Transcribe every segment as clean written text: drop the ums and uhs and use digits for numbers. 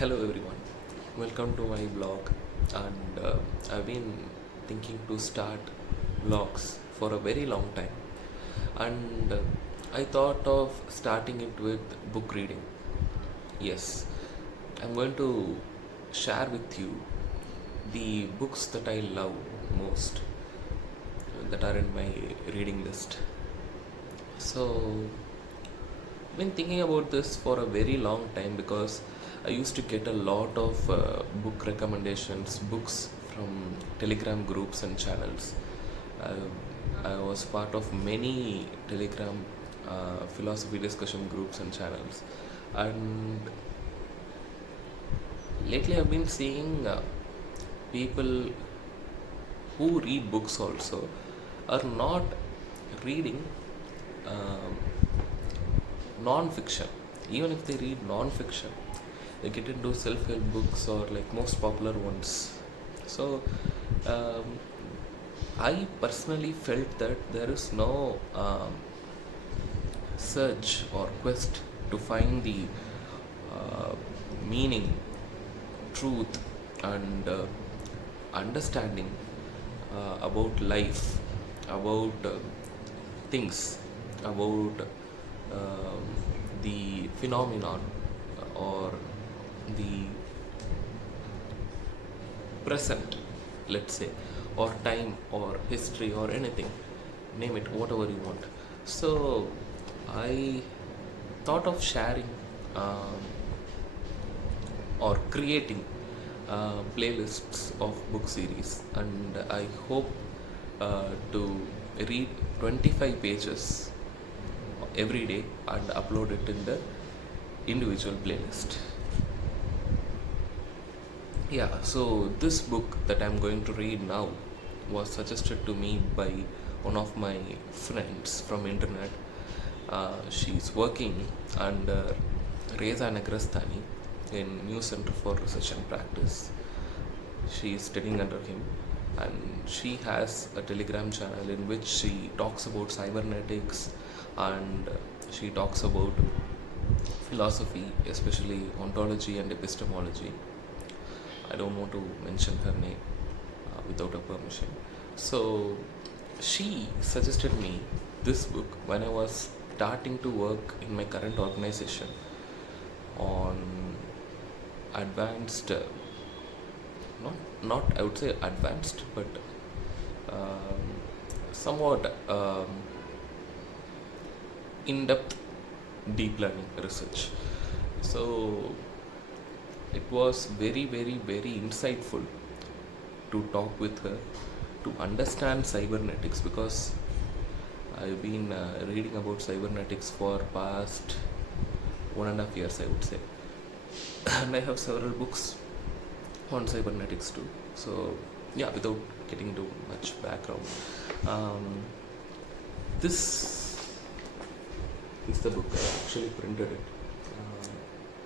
Hello everyone, welcome to my blog. And I've been thinking to start vlogs for a very long time, and I thought of starting it with book reading. Yes, I'm going to share with you the books that I love most that are in my reading list. So been thinking about this for a very long time because I used to get a lot of book recommendations, books from Telegram groups and channels. I was part of many Telegram philosophy discussion groups and channels, and lately I've been seeing people who read books also are not reading um, non-fiction. Even if they read non-fiction, they get into self-help books or like most popular ones. So um, I personally felt that there is no search or quest to find the uh, meaning, truth, and understanding about life, about things, about um, the phenomenon or the present, let's say, or time or history or anything, name it, whatever you want. So I thought of sharing um, or creating playlists of book series, and I hope to read 25 pages every day and upload it in the individual playlist. Yeah, so this book that I'm going to read now was suggested to me by one of my friends from internet. She's working under Reza Nagrastani in New Center for Research and Practice. She is studying under him, and she has a Telegram channel in which she talks about cybernetics, and she talks about philosophy, especially ontology and epistemology. I don't want to mention her name without her permission. So she suggested me this book when I was starting to work in my current organization on advanced, not I would say advanced, but um, somewhat in-depth deep learning research. So it was very, very, very insightful to talk with her to understand cybernetics, because I've been reading about cybernetics for past 1.5 years, I would say, and I have several books on cybernetics too. So yeah, without getting into much background, um, this is the book. I actually printed it.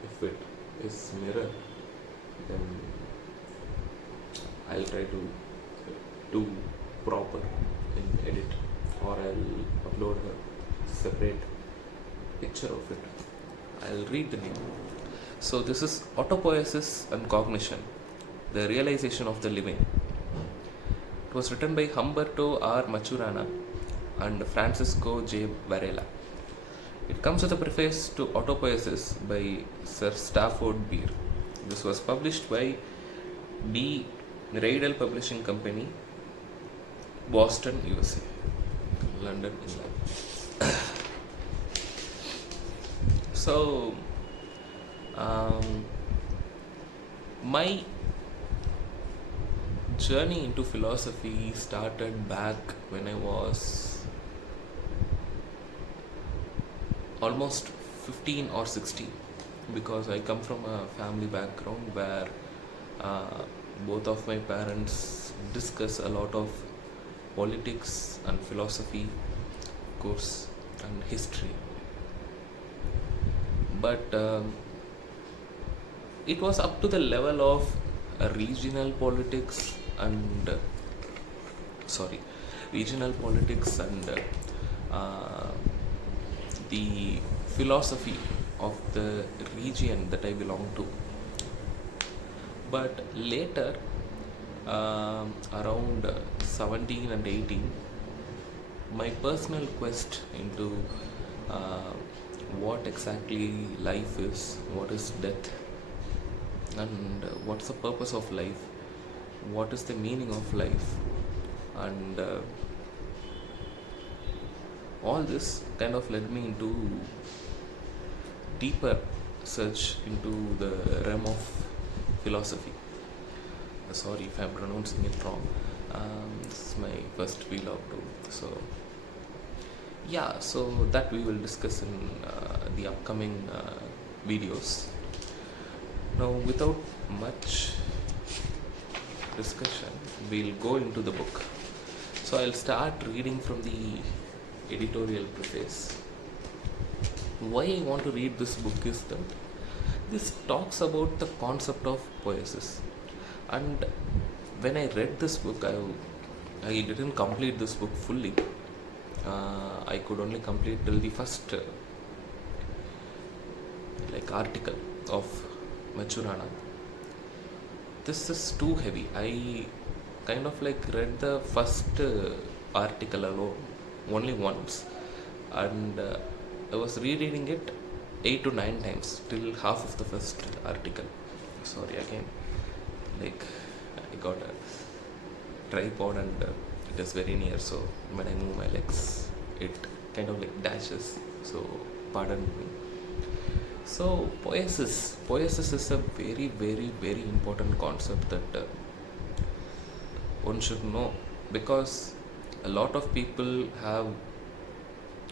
If it is mirror, then I'll try to do proper in edit, or I'll upload a separate picture of it. I'll read the name. So this is Autopoiesis and Cognition, the Realization of the Living. It was written by Humberto R. Maturana and Francisco J. Varela. It comes with a preface to Autopoiesis by Sir Stafford Beer. This was published by D. Reidel Publishing Company, Boston, USA, London, England. So, my journey into philosophy started back when I was almost 15 or 16, because I come from a family background where both of my parents discuss a lot of politics and philosophy, of course, and history. But it was up to the level of regional politics and regional politics and uh, the philosophy of the region that I belong to. But later, around 17 and 18, my personal quest into uh, what exactly life is, what is death, and what's the purpose of life, what is the meaning of life, and all this kind of led me into deeper search into the realm of philosophy. Sorry if I'm pronouncing it wrong. This is my first vlog too. So yeah, so that we will discuss in the upcoming videos. Now, without much discussion, we'll go into the book. So I'll start reading from the editorial preface. Why I want to read this book is that this talks about the concept of poiesis. And when I read this book, I didn't complete this book fully. I could only complete till the first article of Maturana. This is too heavy. I kind of read the first article alone only once, and I was rereading it 8 to 9 times till half of the first article. Sorry again, I got a tripod and it is very near, so when I move my legs it kind of dashes, so pardon me. So poiesis is a very, very, very important concept that one should know, because a lot of people have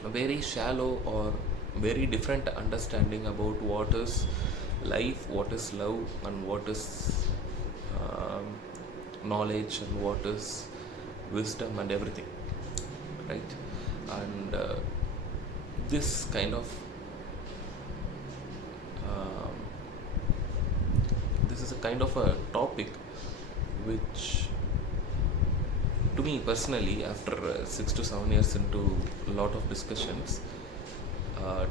a very shallow or very different understanding about what is life, what is love, and what is knowledge, and what is wisdom, and everything, right? And this kind of this is a kind of a topic which, to me personally, after 6 to 7 years into a lot of discussions,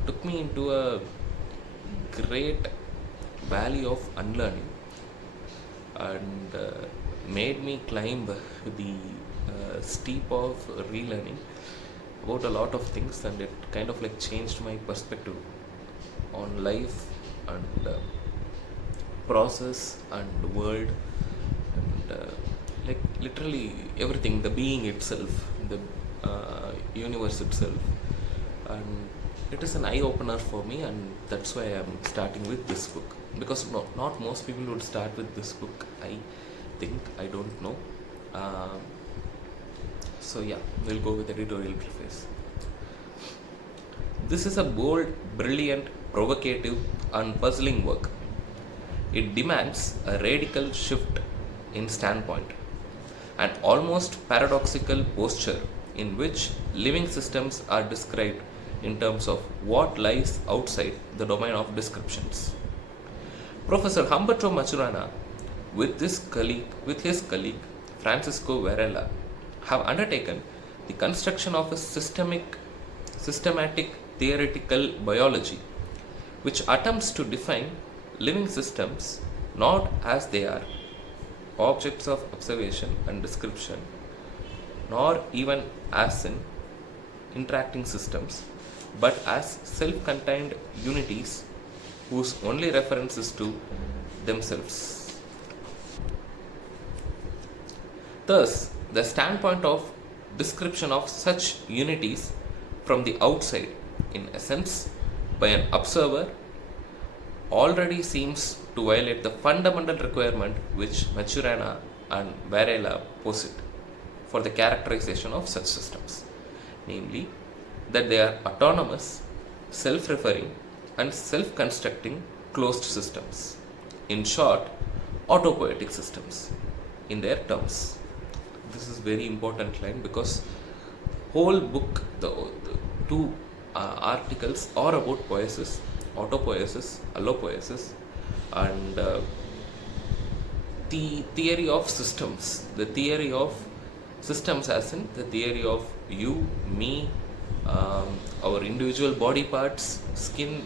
took me into a great valley of unlearning, and made me climb the steep of relearning about a lot of things, and it kind of changed my perspective on life and process and world, and literally everything, the being itself, the universe itself. And it is an eye opener for me, and that's why I'm starting with this book, because not most people would start with this book, I think. I don't know. So yeah, we'll go with editorial preface. This is a bold, brilliant, provocative, and puzzling work. It demands a radical shift in standpoint, an almost paradoxical posture in which living systems are described in terms of what lies outside the domain of descriptions. Professor Humberto Maturana, with his colleague Francisco Varela, have undertaken the construction of a systematic theoretical biology, which attempts to define living systems not as they are, objects of observation and description, nor even as in interacting systems, but as self-contained unities whose only reference is to themselves. Thus, the standpoint of description of such unities from the outside, in essence, by an observer, already seems to violate the fundamental requirement which Maturana and Varela posit for the characterization of such systems, namely, that they are autonomous, self-referring, and self-constructing closed systems. In short, autopoietic systems, in their terms. This is very important line, because whole book, the two articles are about poiesis, autopoiesis, allopoiesis, and the theory of systems. The theory of systems as in the theory of you, me, our individual body parts, skin,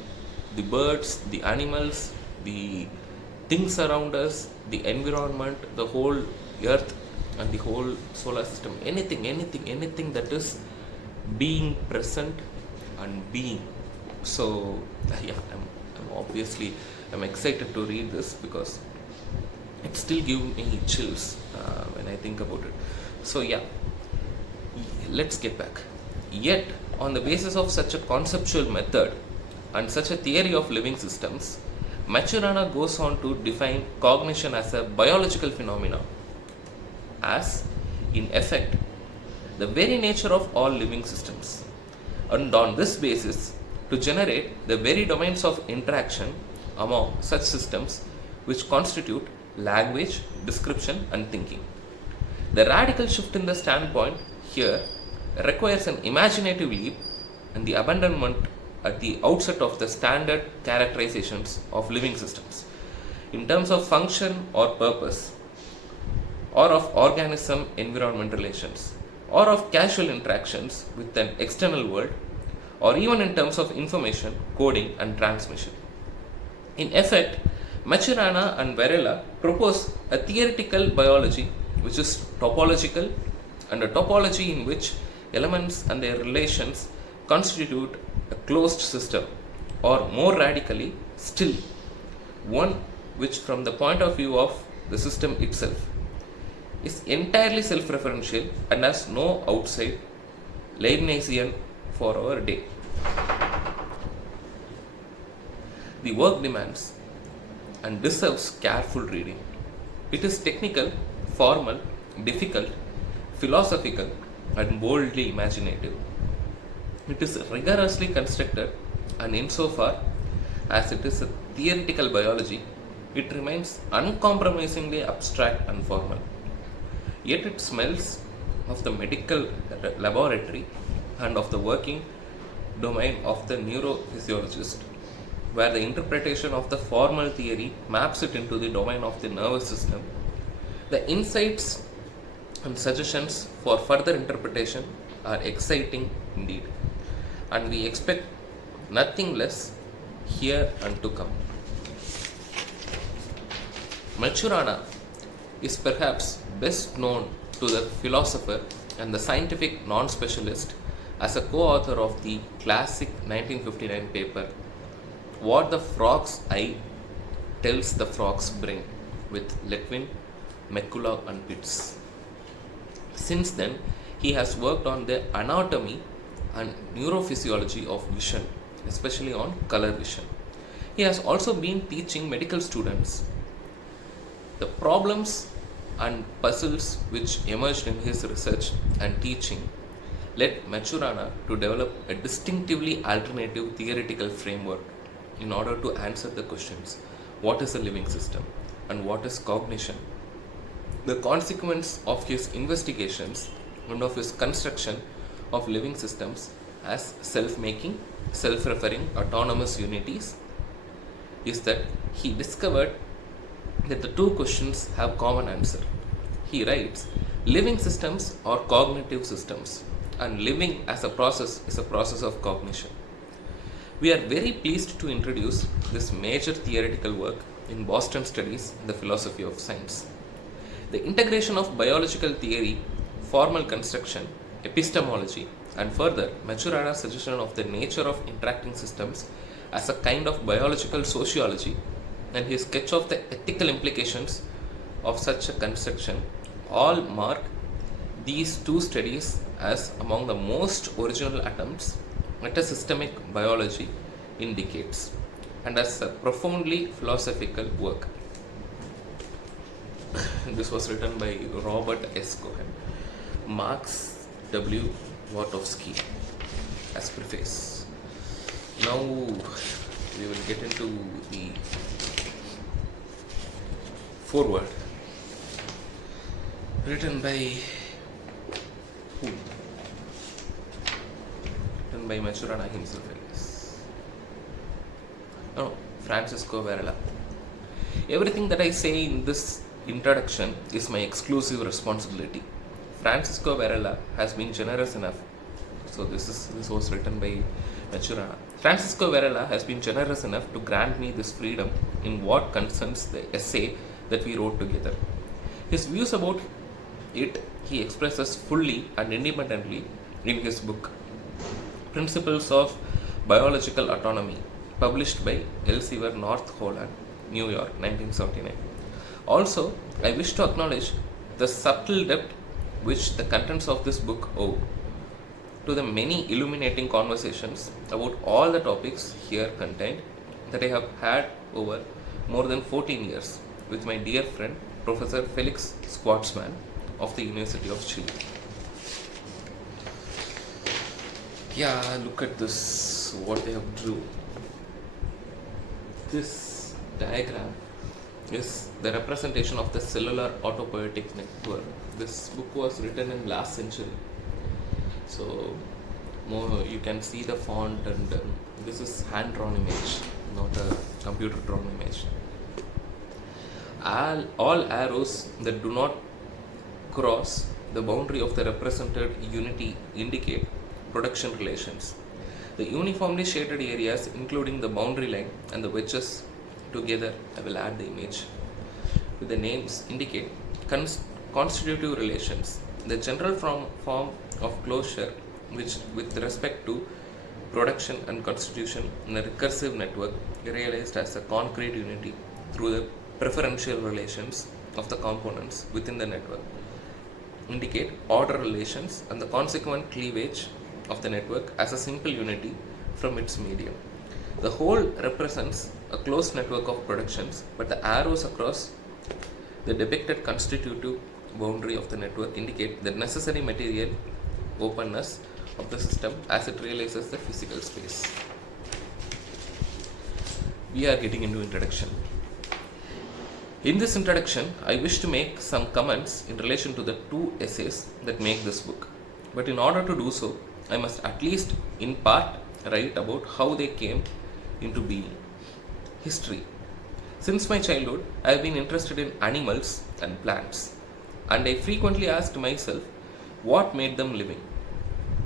the birds, the animals, the things around us, the environment, the whole earth and the whole solar system, anything that is being present and being. So yeah, I'm excited to read this because it still gives me chills when I think about it. So yeah, let's get back. Yet, on the basis of such a conceptual method and such a theory of living systems, Maturana goes on to define cognition as a biological phenomenon, as, in effect, the very nature of all living systems, and on this basis, to generate the very domains of interaction among such systems which constitute language, description, and thinking. The radical shift in the standpoint here requires an imaginative leap and the abandonment at the outset of the standard characterizations of living systems in terms of function or purpose, or of organism environment relations, or of casual interactions with an external world, or even in terms of information, coding, and transmission. In effect, Maturana and Varela propose a theoretical biology which is topological, and a topology in which elements and their relations constitute a closed system, or more radically still, one which, from the point of view of the system itself, is entirely self-referential and has no outside Leibnizian for our day. The work demands and deserves careful reading. It is technical, formal, difficult, philosophical, and boldly imaginative. It is rigorously constructed, and insofar as it is a theoretical biology, it remains uncompromisingly abstract and formal. Yet it smells of the medical laboratory and of the working domain of the neurophysiologist, where the interpretation of the formal theory maps it into the domain of the nervous system. The insights and suggestions for further interpretation are exciting indeed, and we expect nothing less here and to come. Maturana is perhaps best known to the philosopher and the scientific non-specialist as a co-author of the classic 1959 paper What the Frog's Eye Tells the Frog's Brain with Letwin, McCullough and Pitts. Since then, he has worked on the anatomy and neurophysiology of vision, especially on color vision. He has also been teaching medical students. The problems and puzzles which emerged in his research and teaching led Maturana to develop a distinctively alternative theoretical framework in order to answer the questions: what is a living system and what is cognition? The consequence of his investigations and of his construction of living systems as self-making, self-referring autonomous unities is that he discovered that the two questions have common answer. He writes, living systems are cognitive systems, and living as a process is a process of cognition. We are very pleased to introduce this major theoretical work in Boston Studies in the Philosophy of Science. The integration of biological theory, formal construction, epistemology, and further Maturana's suggestion of the nature of interacting systems as a kind of biological sociology, and his sketch of the ethical implications of such a construction all mark these two studies as among the most original attempts at a systemic biology in decades, and as a profoundly philosophical work. This was written by Robert S. Cohen, Max W. Wartowski as preface. Now we will get into the foreword, written by who? Written by Maturana himself, I guess. No, Francisco Varela. Everything that I say in this introduction is my exclusive responsibility. Francisco Varela has been generous enough. So this was written by Maturana. Francisco Varela has been generous enough to grant me this freedom in what concerns the essay that we wrote together. His views about it he expresses fully and independently in his book, Principles of Biological Autonomy, published by Elsevier, North Holland, New York, 1979. Also, I wish to acknowledge the subtle depth which the contents of this book owe to the many illuminating conversations about all the topics here contained that I have had over more than 14 years with my dear friend Professor Felix Schwartzman of the University of Chile. Yeah, look at this, what they have drew. This diagram is the representation of the cellular autopoietic network. This book was written in last century. So you can see the font, and this is hand drawn image, not a computer drawn image. All arrows that do not cross the boundary of the represented unity indicate production relations. The uniformly shaded areas, including the boundary line and the wedges together, I will add the image with the names, indicate constitutive relations. The general form of closure, which with respect to production and constitution in a recursive network, realized as a concrete unity through the preferential relations of the components within the network, indicate order relations and the consequent cleavage of the network as a simple unity from its medium. The whole represents a closed network of productions, but the arrows across the depicted constitutive boundary of the network indicate the necessary material openness of the system as it realizes the physical space. We are getting into introduction. In this introduction, I wish to make some comments in relation to the two essays that make this book. But in order to do so, I must at least in part write about how they came into being. History. Since my childhood, I have been interested in animals and plants, and I frequently asked myself what made them living.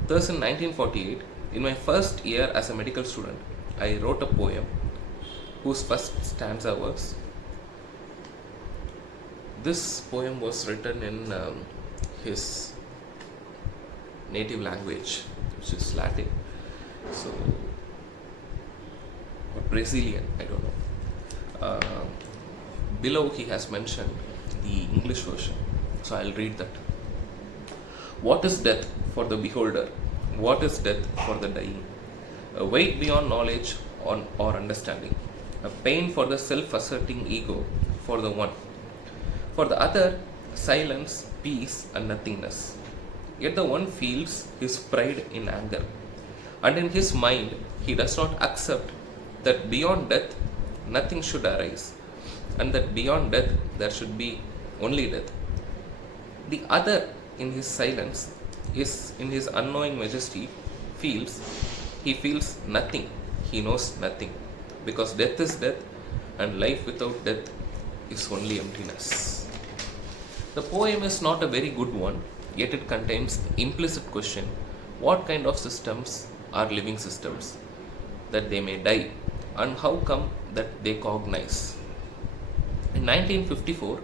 Thus, in 1948, in my first year as a medical student, I wrote a poem whose first stanza was. This poem was written in his native language, which is Latin. So, or Brazilian, I don't know. Below he has mentioned the English version, so I'll read that. What is death for the beholder? What is death for the dying? A weight beyond knowledge or understanding. A pain for the self-asserting ego for the one. For the other, silence, peace and nothingness. Yet the one feels his pride in anger, and in his mind he does not accept that beyond death nothing should arise, and that beyond death there should be only death. The other, in his silence, is in his unknowing majesty, he feels nothing, he knows nothing, because death is death, and life without death is only emptiness. The poem is not a very good one, yet it contains the implicit question, what kind of systems are living systems, that they may die, and how come that they cognize. In 1954,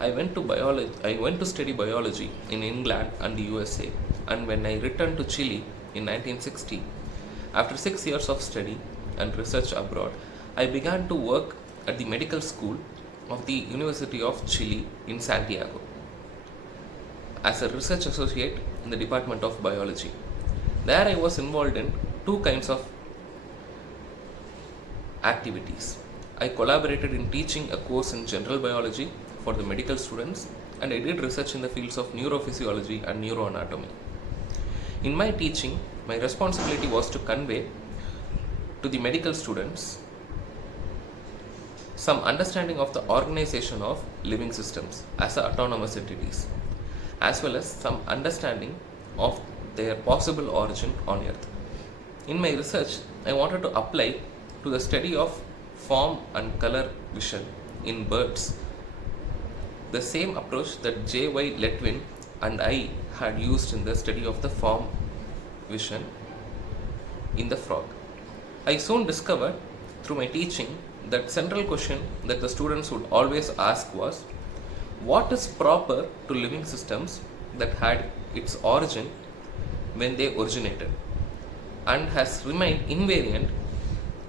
I went to study biology in England and the USA, and when I returned to Chile in 1960, after 6 years of study and research abroad, I began to work at the medical school of the University of Chile in Santiago as a research associate in the Department of Biology. There I was involved in two kinds of activities. I collaborated in teaching a course in general biology for the medical students, and I did research in the fields of neurophysiology and neuroanatomy. In my teaching, my responsibility was to convey to the medical students some understanding of the organization of living systems as autonomous entities, as well as some understanding of their possible origin on Earth. In my research, I wanted to apply to the study of form and color vision in birds the same approach that J.Y. Letwin and I had used in the study of the form vision in the frog. I soon discovered through my teaching that central question that the students would always ask was, what is proper to living systems that had its origin when they originated and has remained invariant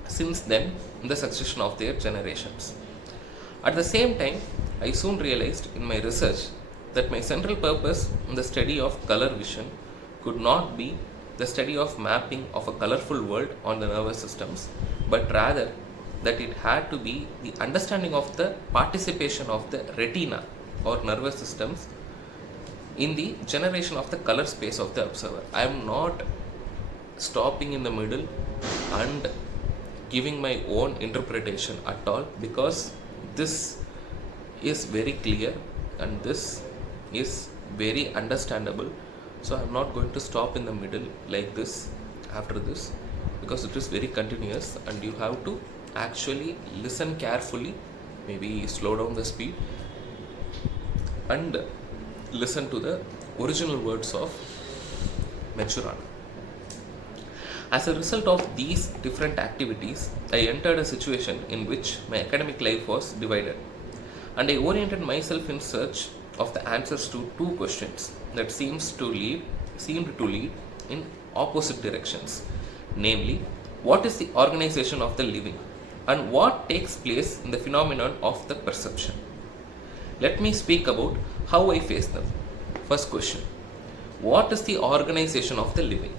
since then in the succession of their generations. At the same time, I soon realized in my research that my central purpose in the study of color vision could not be the study of mapping of a colorful world on the nervous systems, but rather that it had to be the understanding of the participation of the retina or nervous systems in the generation of the color space of the observer. I am not stopping in the middle and giving my own interpretation at all, because this is very clear and this is very understandable. So I am not going to stop in the middle like this after this, because it is very continuous and you have to actually listen carefully, maybe slow down the speed and listen to the original words of Maturana. As a result of these different activities, I entered a situation in which my academic life was divided, and I oriented myself in search of the answers to two questions that seemed to lead in opposite directions, namely, what is the organization of the living and what takes place in the phenomenon of the perception. Let me speak about how I face them. First question, what is the organization of the living?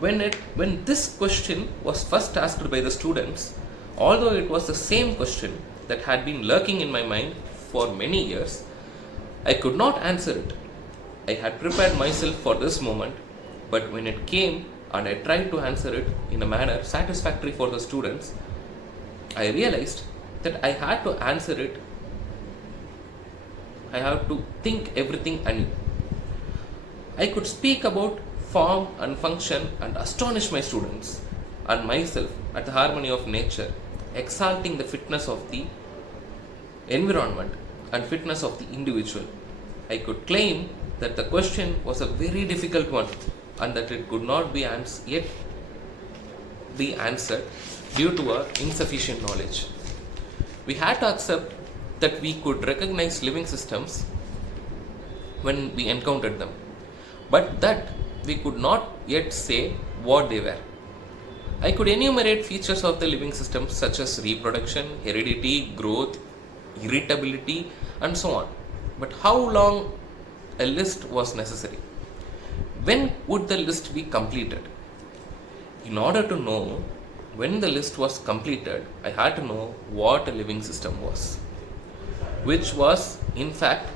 When this question was first asked by the students, although it was the same question that had been lurking in my mind for many years, I could not answer it. I had prepared myself for this moment, but when it came and I tried to answer it in a manner satisfactory for the students, I realized that I had to answer it. I had to think everything anew. I could speak about form and function and astonish my students and myself at the harmony of nature, exalting the fitness of the environment and fitness of the individual. I could claim that the question was a very difficult one and that it could not be yet be answered due to our insufficient knowledge. We had to accept that we could recognize living systems when we encountered them, but that we could not yet say what they were. I could enumerate features of the living system such as reproduction, heredity, growth, irritability, and so on. But how long a list was necessary? When would the list be completed? In order to know when the list was completed, I had to know what a living system was, which was in fact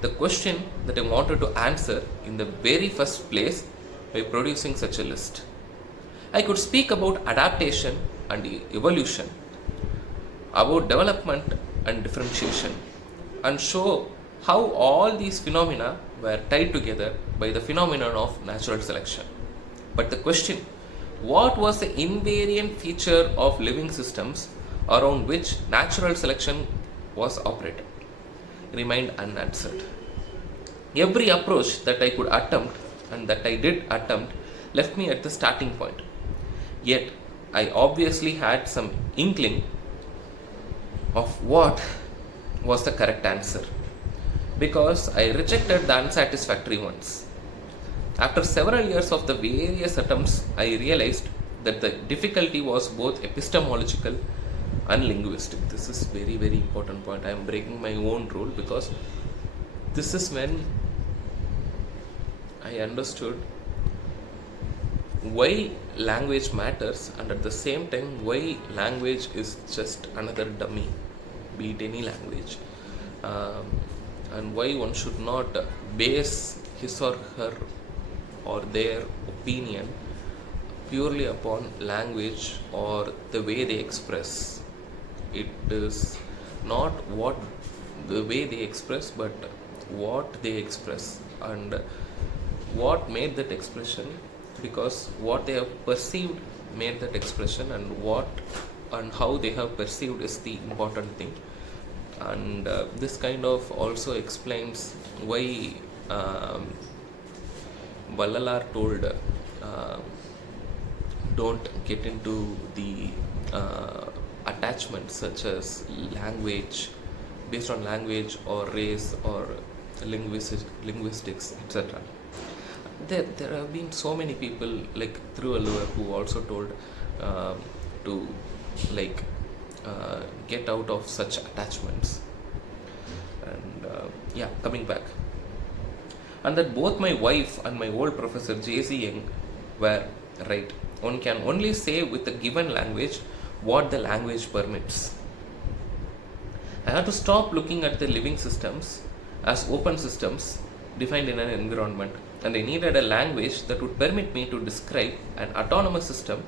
the question that I wanted to answer in the very first place by producing such a list. I could speak about adaptation and evolution, about development and differentiation, and show how all these phenomena were tied together by the phenomenon of natural selection. But the question, what was the invariant feature of living systems around which natural selection was operated, remained unanswered. Every approach that I could attempt and that I did attempt left me at the starting point. Yet, I obviously had some inkling of what was the correct answer, because I rejected the unsatisfactory ones. After several years of the various attempts, I realized that the difficulty was both epistemological and linguistic. This is very, very important point. I am breaking my own rule, because this is when I understood why language matters, and at the same time why language is just another dummy, be it any language, and why one should not base his or her or their opinion purely upon language or the way they express. It is not what the way they express, but what they express and what made that expression, because what they have perceived made that expression, and what and how they have perceived is the important thing. And this kind of also explains why Varela told don't get into the attachments such as language, based on language or race or linguistics, etc. There have been so many people like through Allure who also told to like get out of such attachments. And coming back, and that both my wife and my old professor J.C. Young were right. One can only say with a given language what the language permits. I had to stop looking at the living systems as open systems defined in an environment, and I needed a language that would permit me to describe an autonomous system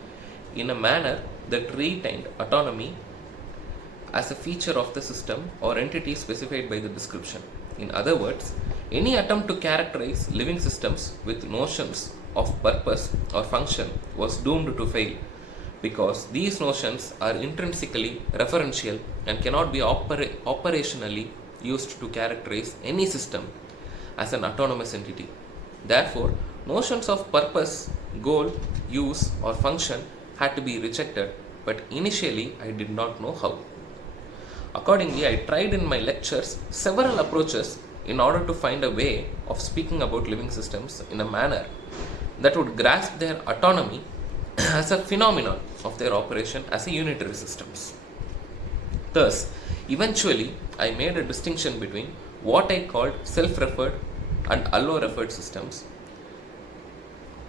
in a manner that retained autonomy as a feature of the system or entity specified by the description. In other words, any attempt to characterize living systems with notions of purpose or function was doomed to fail, because these notions are intrinsically referential and cannot be operationally used to characterize any system as an autonomous entity. Therefore, notions of purpose, goal, use, or function had to be rejected, but initially I did not know how. Accordingly, I tried in my lectures several approaches in order to find a way of speaking about living systems in a manner that would grasp their autonomy as a phenomenon of their operation as a unitary systems. Thus, eventually, I made a distinction between what I called self-referred and allo-referred systems,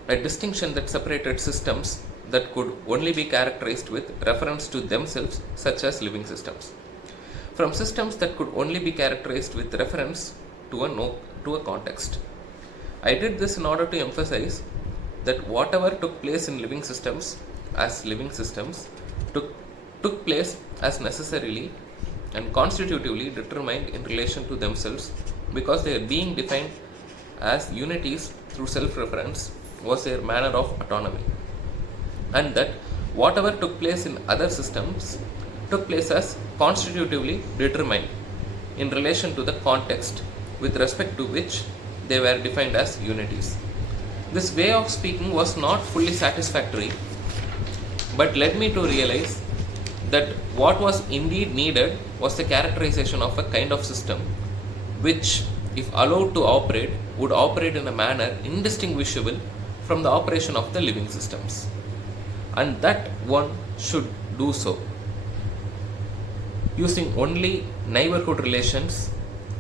a distinction that separated systems that could only be characterized with reference to themselves, such as living systems, from systems that could only be characterized with reference to a context. I did this in order to emphasize that whatever took place in living systems as living systems took place as necessarily and constitutively determined in relation to themselves, because their being defined as unities through self-reference was their manner of autonomy, and that whatever took place in other systems took place as constitutively determined in relation to the context with respect to which they were defined as unities. This way of speaking was not fully satisfactory, but led me to realize that what was indeed needed was the characterization of a kind of system which, if allowed to operate, would operate in a manner indistinguishable from the operation of the living systems, and that one should do so using only neighborhood relations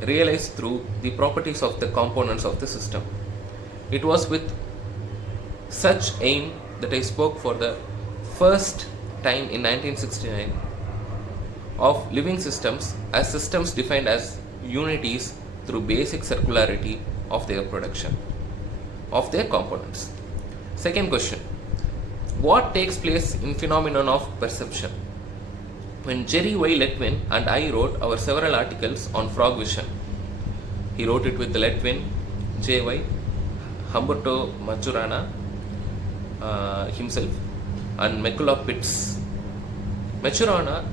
realized through the properties of the components of the system. It was with such aim that I spoke for the first time in 1969 of living systems as systems defined as unities through basic circularity of their production, of their components. Second question: what takes place in phenomenon of perception? When Jerry Y. Letwin and I wrote our several articles on frog vision, he wrote it with Letwin, J.Y., Humberto Maturana himself, and Mekula Pitts. Maturana,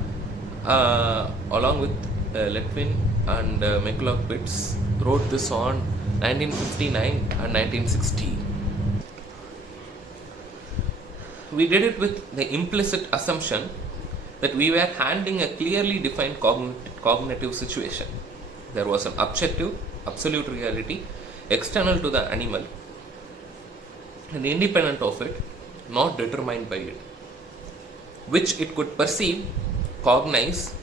along with Letwin and Mekula Pitts, wrote this on 1959 and 1960. We did it with the implicit assumption that we were handling a clearly defined cognitive situation. There was an objective, absolute reality external to the animal and independent of it, not determined by it, which it could perceive, cognize,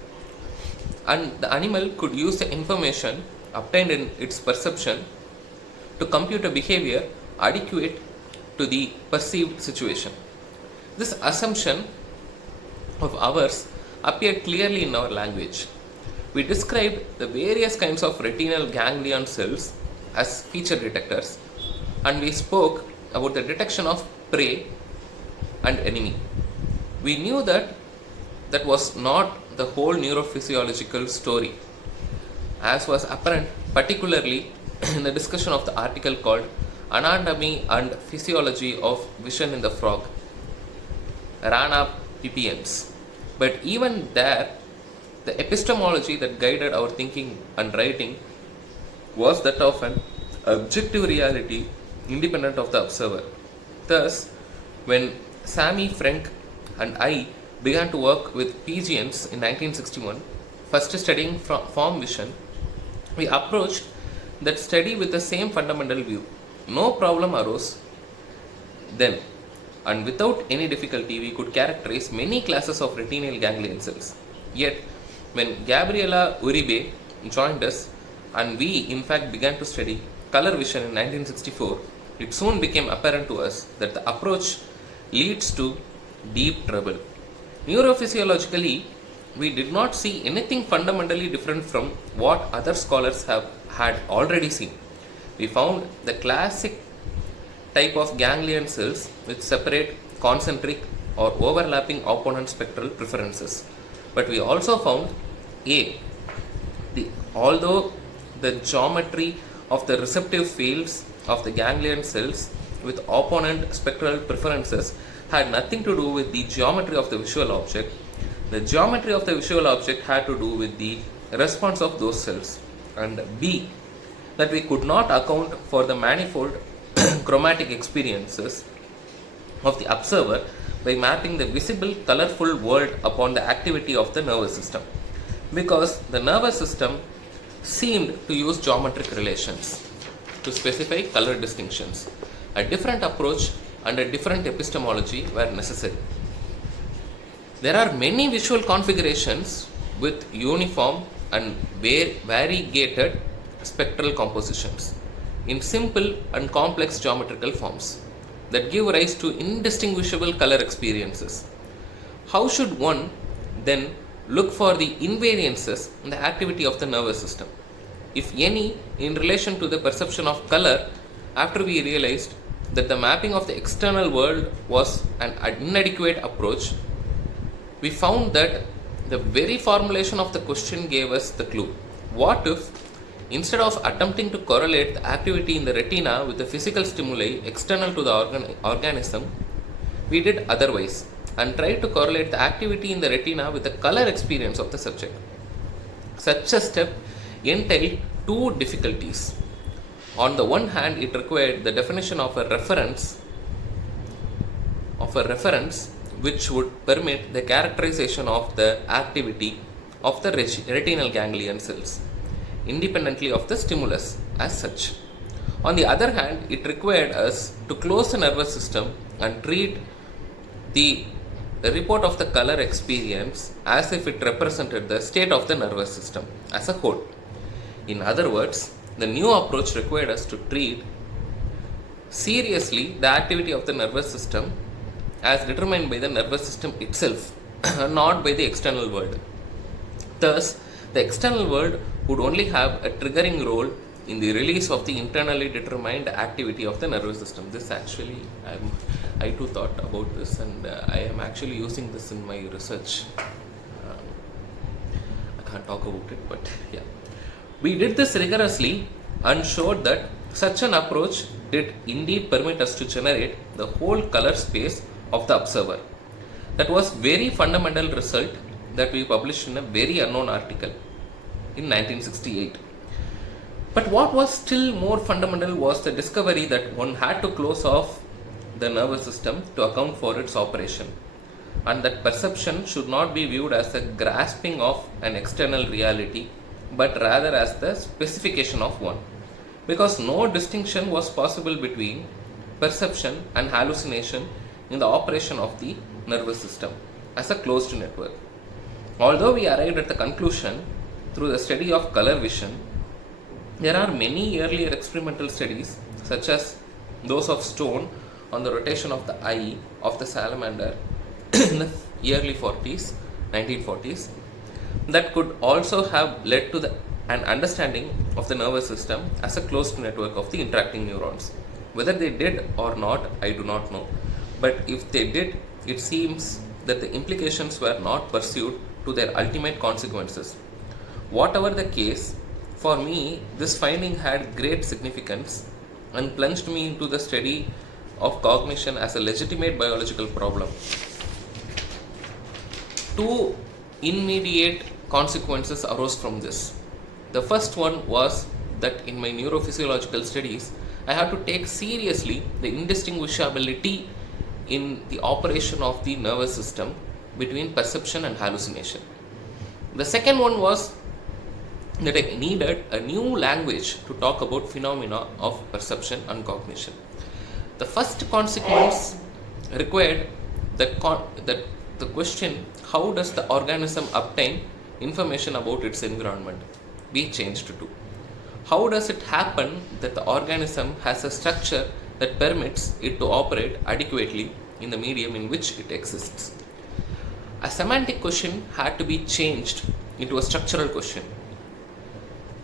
and the animal could use the information obtained in its perception to compute a behavior adequate to the perceived situation. This assumption of ours appeared clearly in our language. We described the various kinds of retinal ganglion cells as feature detectors, and we spoke about the detection of prey and enemy. We knew that that was not the whole neurophysiological story, as was apparent particularly in the discussion of the article called Anatomy and Physiology of Vision in the Frog, Rana ppms. But even there, the epistemology that guided our thinking and writing was that of an objective reality independent of the observer. Thus, when Sammy, Frank, and I began to work with PGNs in 1961, first studying form vision. We approached that study with the same fundamental view. No problem arose then, and without any difficulty, we could characterize many classes of retinal ganglion cells. Yet, when Gabriela Uribe joined us and we in fact began to study color vision in 1964, it soon became apparent to us that the approach leads to deep trouble. Neurophysiologically, we did not see anything fundamentally different from what other scholars had already seen. We found the classic type of ganglion cells with separate, concentric, or overlapping opponent spectral preferences. But we also found although the geometry of the receptive fields of the ganglion cells with opponent spectral preferences had nothing to do with the geometry of the visual object, the geometry of the visual object had to do with the response of those cells. And B, that we could not account for the manifold chromatic experiences of the observer by mapping the visible colorful world upon the activity of the nervous system, because the nervous system seemed to use geometric relations to specify color distinctions. A different approach and a different epistemology were necessary. There are many visual configurations with uniform and variegated spectral compositions in simple and complex geometrical forms that give rise to indistinguishable color experiences. How should one then look for the invariances in the activity of the nervous system, if any, in relation to the perception of color, after we realized that the mapping of the external world was an inadequate approach? We found that the very formulation of the question gave us the clue. What if, instead of attempting to correlate the activity in the retina with the physical stimuli external to the organism, we did otherwise and tried to correlate the activity in the retina with the color experience of the subject? Such a step entailed two difficulties. On the one hand, it required the definition of a reference which would permit the characterization of the activity of the retinal ganglion cells independently of the stimulus as such. On the other hand, it required us to close the nervous system and treat the report of the color experience as if it represented the state of the nervous system as a whole. In other words, the new approach required us to treat seriously the activity of the nervous system as determined by the nervous system itself, not by the external world. Thus, the external world would only have a triggering role in the release of the internally determined activity of the nervous system. This actually, I too thought about this, and I am actually using this in my research. I can't talk about it, but yeah. We did this rigorously and showed that such an approach did indeed permit us to generate the whole color space of the observer. That was very fundamental result that we published in a very unknown article in 1968. But what was still more fundamental was the discovery that one had to close off the nervous system to account for its operation, and that perception should not be viewed as a grasping of an external reality, but rather as the specification of one, because no distinction was possible between perception and hallucination in the operation of the nervous system as a closed network. Although we arrived at the conclusion through the study of color vision, there are many earlier experimental studies, such as those of Stone on the rotation of the eye of the salamander in the early 1940s, that could also have led to an understanding of the nervous system as a closed network of the interacting neurons. Whether they did or not, I do not know. But if they did, it seems that the implications were not pursued to their ultimate consequences. Whatever the case, for me, this finding had great significance and plunged me into the study of cognition as a legitimate biological problem. Two immediate consequences arose from this. The first one was that in my neurophysiological studies, I had to take seriously the indistinguishability in the operation of the nervous system between perception and hallucination. The second one was that I needed a new language to talk about phenomena of perception and cognition. The first consequence required that the question, how does the organism obtain information about its environment, be changed to how does it happen that the organism has a structure that permits it to operate adequately in the medium in which it exists. A semantic question had to be changed into a structural question.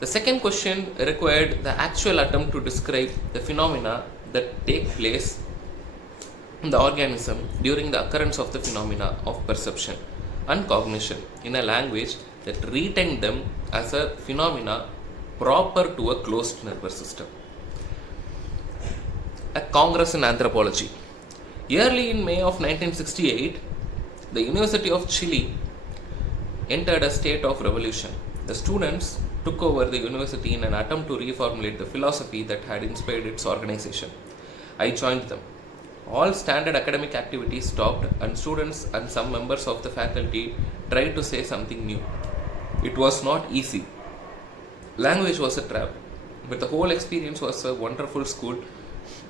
The second question required the actual attempt to describe the phenomena that take place in the organism during the occurrence of the phenomena of perception and cognition in a language that retained them as a phenomena proper to a closed nervous system. A Congress in Anthropology. Early in May of 1968, the University of Chile entered a state of revolution. The students took over the university in an attempt to reformulate the philosophy that had inspired its organization. I joined them. All standard academic activities stopped, and students and some members of the faculty tried to say something new. It was not easy. Language was a trap, but the whole experience was a wonderful school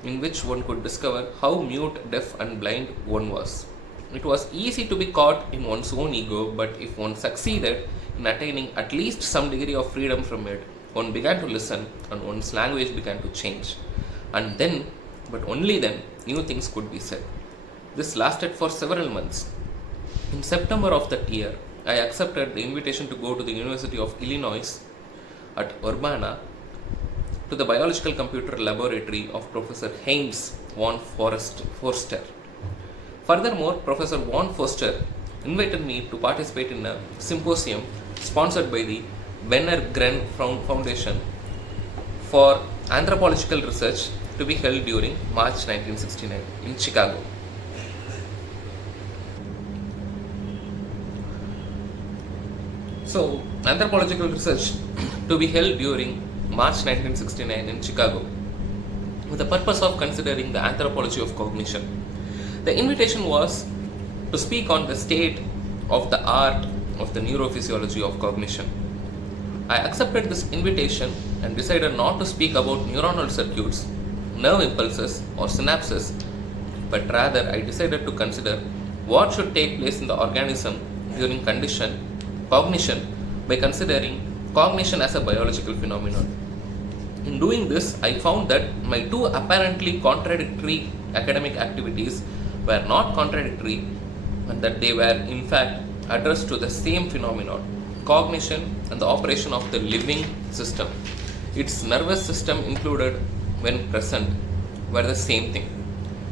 in which one could discover how mute, deaf, and blind one was. It was easy to be caught in one's own ego, but if one succeeded in attaining at least some degree of freedom from it, one began to listen and one's language began to change. And then, but only then, new things could be said. This lasted for several months. In September of that year, I accepted the invitation to go to the University of Illinois at Urbana to the biological computer laboratory of Professor Heinz von Forster. Furthermore, Professor von Forster invited me to participate in a symposium sponsored by the Werner Gren Foundation for anthropological research to be held during March 1969 in Chicago. So, anthropological research to be held during March 1969 in Chicago with the purpose of considering the anthropology of cognition. The invitation was to speak on the state of the art of the neurophysiology of cognition. I accepted this invitation and decided not to speak about neuronal circuits, nerve impulses, or synapses, but rather I decided to consider what should take place in the organism during cognition by considering cognition as a biological phenomenon. In doing this, I found that my two apparently contradictory academic activities were not contradictory and that they were in fact addressed to the same phenomenon, cognition and the operation of the living system. Its nervous system included when present were the same thing.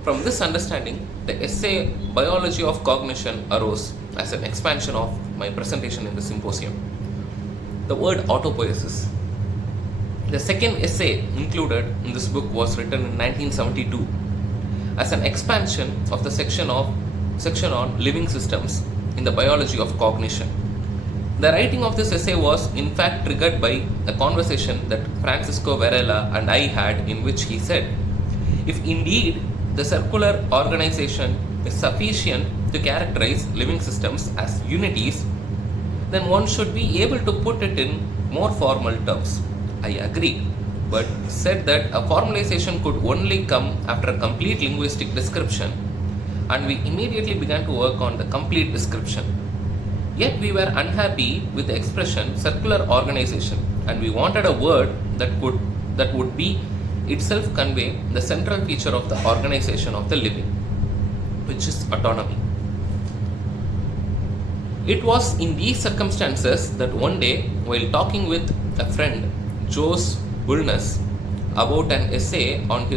From this understanding, the essay Biology of Cognition arose as an expansion of my presentation in the symposium. The word autopoiesis. The second essay included in this book was written in 1972 as an expansion of the section on living systems in the biology of cognition. The writing of this essay was in fact triggered by a conversation that Francisco Varela and I had, in which he said, if indeed the circular organization is sufficient to characterize living systems as unities, then one should be able to put it in more formal terms. I agreed, but said that a formalization could only come after a complete linguistic description, and we immediately began to work on the complete description. Yet we were unhappy with the expression circular organization, and we wanted a word that would be itself convey the central feature of the organization of the living, which is autonomy. It was in these circumstances that one day, while talking with a friend, Jos Bulnes, about an essay on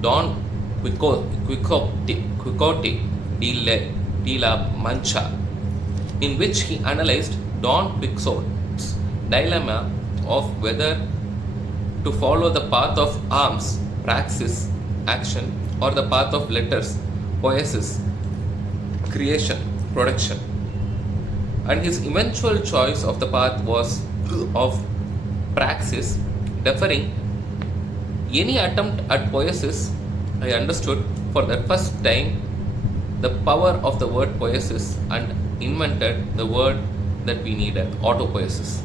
Don Quixote de la Mancha, in which he analyzed Don Quixote's dilemma of whether to follow the path of arms, praxis, action, or the path of letters, poiesis, creation, production. And his eventual choice of the path was of praxis, deferring any attempt at poiesis I understood for the first time the power of the word poiesis and invented the word that we needed, autopoiesis.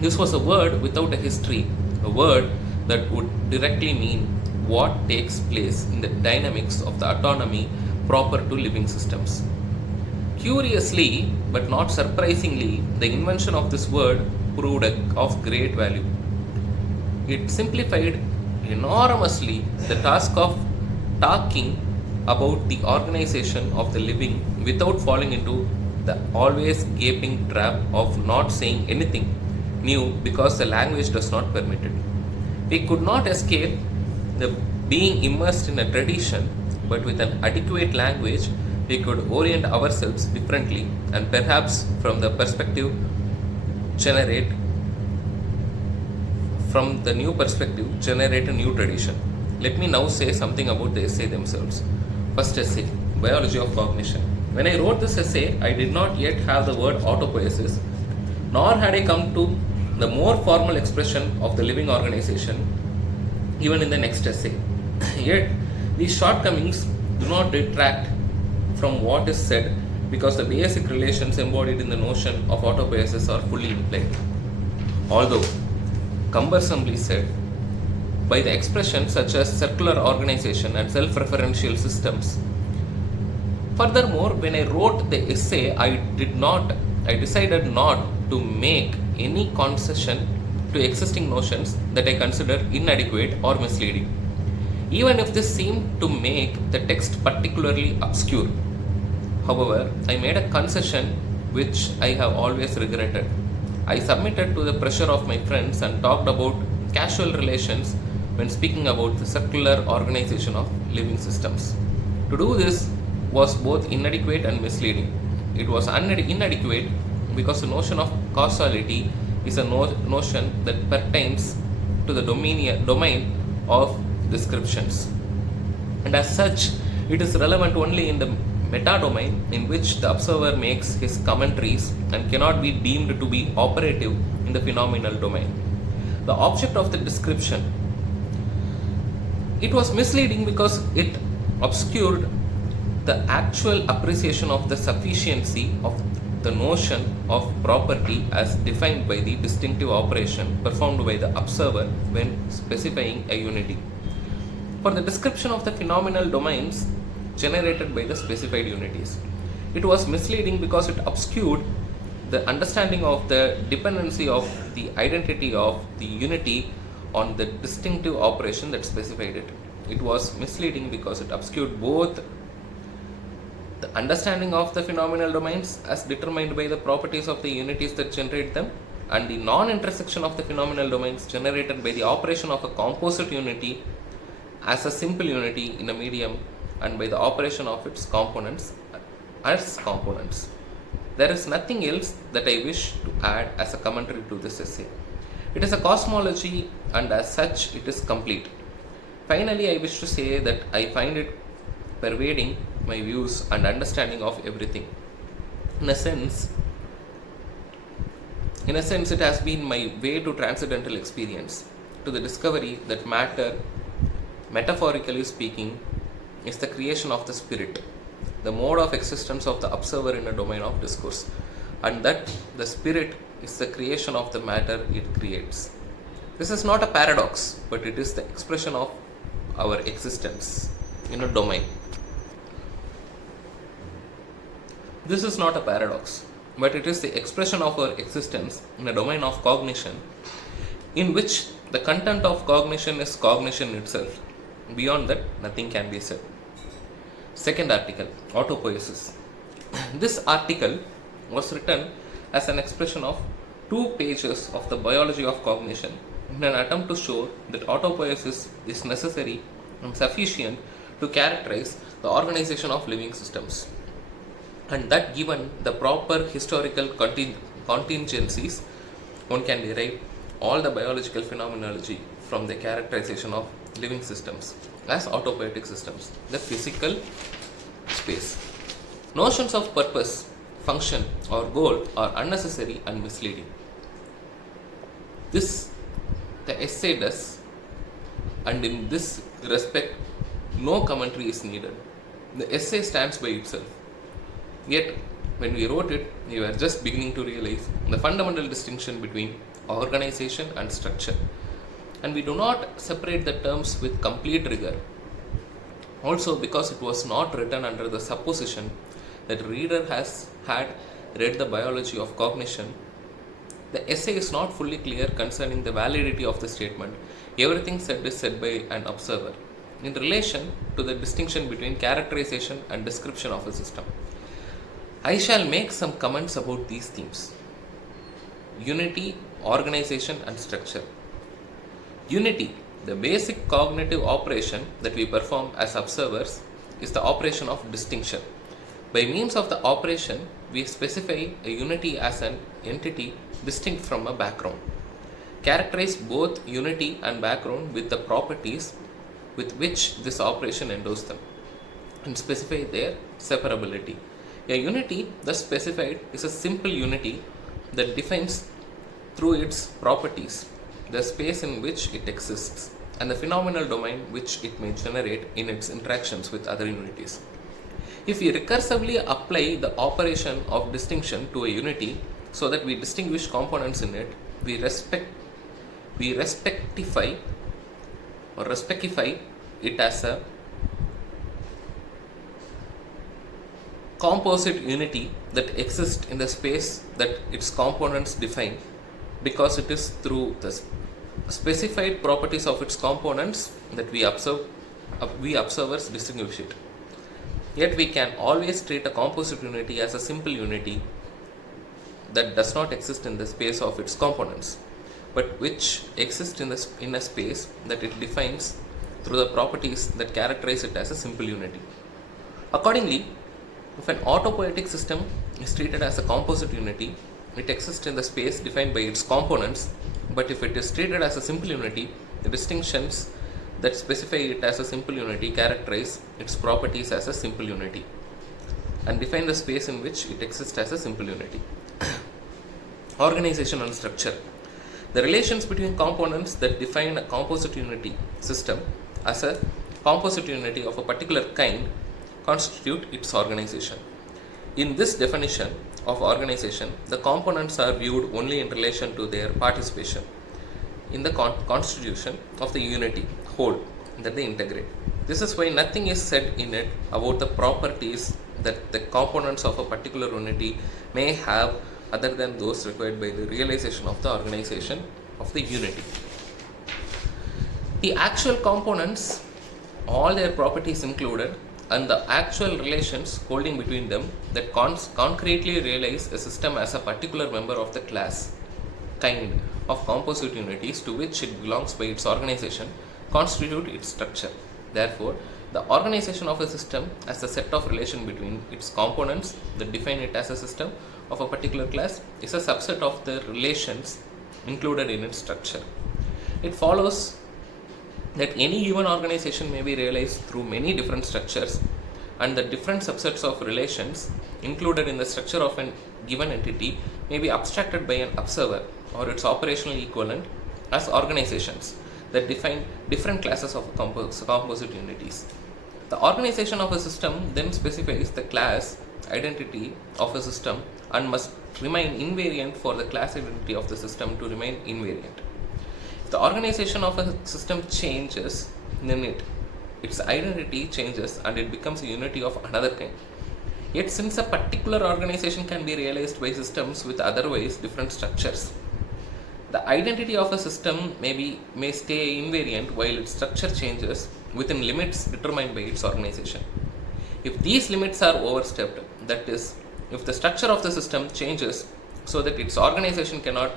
This was a word without a history, a word that would directly mean what takes place in the dynamics of the autonomy proper to living systems. Curiously, but not surprisingly, the invention of this word proved of great value. It simplified enormously the task of talking about the organization of the living without falling into the always gaping trap of not saying anything new because the language does not permit it. We could not escape the being immersed in a tradition, but with an adequate language, we could orient ourselves differently and perhaps from the new perspective generate a new tradition. Let me now say something about the essay themselves. First essay, Biology of Cognition. When I wrote this essay, I did not yet have the word autopoiesis, nor had I come to the more formal expression of the living organization even in the next essay. Yet, these shortcomings do not detract from what is said because the basic relations embodied in the notion of autopoiesis are fully implied. Although cumbersomely said, by the expressions such as circular organization and self-referential systems. Furthermore, when I wrote the essay, I decided not to make any concession to existing notions that I consider inadequate or misleading, even if this seemed to make the text particularly obscure. However, I made a concession which I have always regretted. I submitted to the pressure of my friends and talked about casual relations when speaking about the circular organization of living systems. To do this was both inadequate and misleading. It was inadequate because the notion of causality is a notion that pertains to the domain of descriptions, and as such, it is relevant only in the metadomain in which the observer makes his commentaries and cannot be deemed to be operative in the phenomenal domain. The object of the description. It was misleading because it obscured the actual appreciation of the sufficiency of the notion of property as defined by the distinctive operation performed by the observer when specifying a unity. For the description of the phenomenal domains generated by the specified unities. It was misleading because it obscured the understanding of the dependency of the identity of the unity on the distinctive operation that specified it. It was misleading because it obscured both the understanding of the phenomenal domains as determined by the properties of the unities that generate them, and the non-intersection of the phenomenal domains generated by the operation of a composite unity as a simple unity in a medium and by the operation of its components as components. There is nothing else that I wish to add as a commentary to this essay. It is a cosmology and as such it is complete. Finally, I wish to say that I find it pervading my views and understanding of everything. In a sense, it has been my way to transcendental experience, to the discovery that matter, metaphorically speaking, is the creation of the spirit, the mode of existence of the observer in a domain of discourse, and that the spirit is the creation of the matter it creates. This is not a paradox, but it is the expression of our existence in a domain. This is not a paradox, but it is the expression of our existence in a domain of cognition, in which the content of cognition is cognition itself. Beyond that, nothing can be said. Second article, Autopoiesis. This article was written as an expression of 2 pages of the biology of cognition in an attempt to show that autopoiesis is necessary and sufficient to characterize the organization of living systems, and that given the proper historical contingencies, one can derive all the biological phenomenology from the characterization of living systems as autopoietic systems, the physical space. Notions of purpose, function, or goal are unnecessary and misleading. This the essay does, and in this respect, no commentary is needed. The essay stands by itself. Yet, when we wrote it, we were just beginning to realize the fundamental distinction between organization and structure. And we do not separate the terms with complete rigor. Also, because it was not written under the supposition that the reader has had read the biology of cognition, the essay is not fully clear concerning the validity of the statement. Everything said is said by an observer in relation to the distinction between characterization and description of a system. I shall make some comments about these themes: unity, organization, and structure. Unity, the basic cognitive operation that we perform as observers, is the operation of distinction. By means of the operation, we specify a unity as an entity distinct from a background, characterize both unity and background with the properties with which this operation endows them, and specify their separability. A unity thus specified is a simple unity that defines through its properties the space in which it exists and the phenomenal domain which it may generate in its interactions with other unities. If we recursively apply the operation of distinction to a unity so that we distinguish components in it, we respectify it as a composite unity that exists in the space that its components define, because it is through the specified properties of its components that we observers distinguish it. Yet we can always treat a composite unity as a simple unity that does not exist in the space of its components, but which exists in a space that it defines through the properties that characterize it as a simple unity. Accordingly, if an autopoietic system is treated as a composite unity, it exists in the space defined by its components, but if it is treated as a simple unity, the distinctions that specify it as a simple unity characterize its properties as a simple unity and define the space in which it exists as a simple unity. Organization and structure. The relations between components that define a composite unity system as a composite unity of a particular kind constitute its organization. In this definition of organization, the components are viewed only in relation to their participation in the constitution of the unity whole that they integrate. This is why nothing is said in it about the properties that the components of a particular unity may have other than those required by the realization of the organization of the unity. The actual components, all their properties included, and the actual relations holding between them that concretely realize a system as a particular member of the class, kind of composite unities to which it belongs by its organization, constitute its structure. Therefore, the organization of a system as a set of relation between its components that define it as a system of a particular class is a subset of the relations included in its structure. It follows that any given organization may be realized through many different structures, and the different subsets of relations included in the structure of a given entity may be abstracted by an observer or its operational equivalent as organizations that define different classes of composite unities. The organization of a system then specifies the class identity of a system and must remain invariant for the class identity of the system to remain invariant. If the organization of a system changes, then its identity changes and it becomes a unity of another kind. Yet since a particular organization can be realized by systems with otherwise different structures, the identity of a system may stay invariant while its structure changes within limits determined by its organization. If these limits are overstepped, that is, if the structure of the system changes so that its organization cannot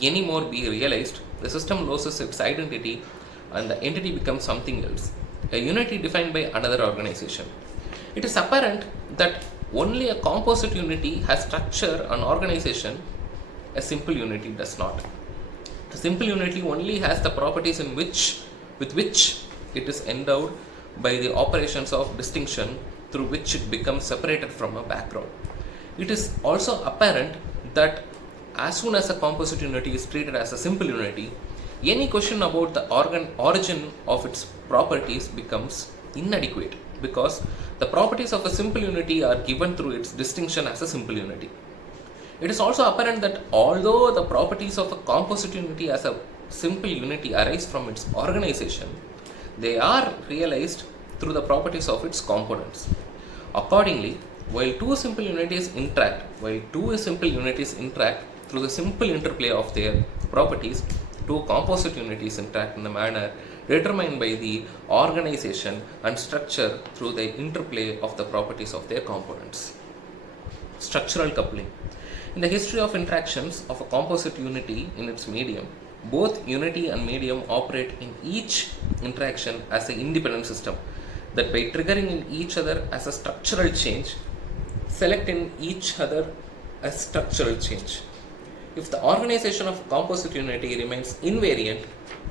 anymore be realized, the system loses its identity and the entity becomes something else, a unity defined by another organization. It is apparent that only a composite unity has structure and organization, a simple unity does not. A simple unity only has the properties with which it is endowed by the operations of distinction through which it becomes separated from a background. It is also apparent that as soon as a composite unity is treated as a simple unity, any question about the origin of its properties becomes inadequate because the properties of a simple unity are given through its distinction as a simple unity. It is also apparent that although the properties of a composite unity as a simple unity arise from its organization, they are realized through the properties of its components. Accordingly, while two simple unities interact through the simple interplay of their properties, two composite unities interact in a manner determined by the organization and structure through the interplay of the properties of their components. Structural coupling. In the history of interactions of a composite unity in its medium, both unity and medium operate in each interaction as an independent system that by triggering in each other as a structural change, select in each other as structural change. If the organization of composite unity remains invariant